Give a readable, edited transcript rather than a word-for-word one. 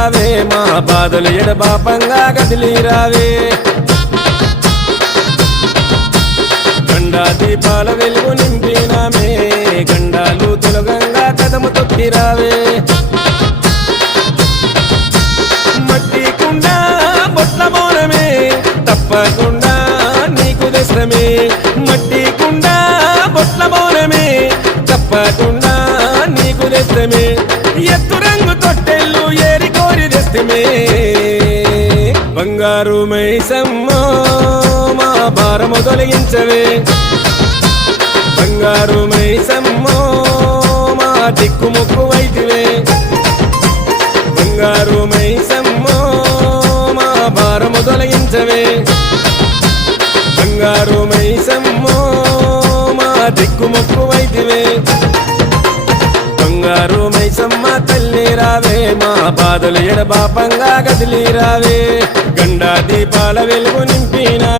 రావే మా బాధలు ఎడబాపంగా కదిలి రావే గండా దీపాల వెలుగు నింపినామే గండాలు తొలగంగా కదము తొక్కి రావే మట్టి కుండ బొట్ల బోనమే తప్పకుండా నీకు దశమే మట్టి కుండ బొట్ల బోనమే తప్పకుండా నీకు దశమే ఎత్తు రంగు తొట్టెళ్ళు ఏరి కోరి దస్తమే బంగారు మైసమ్మో మా భారము తొలగించవే బంగారు మైసమ్మో మా దిక్కుముక్కు వైతివే బంగారు మైసమ్మో మా భారము తొలగించవే బంగారు మైసమ్మో మా దిక్కుముక్కు వైతివే బంగారు మైసమ్మ తల్లి రావే మా బాధలు ఎడబాపంగా కదిలి రావే గండా దీపాల వెలుగు నింపిన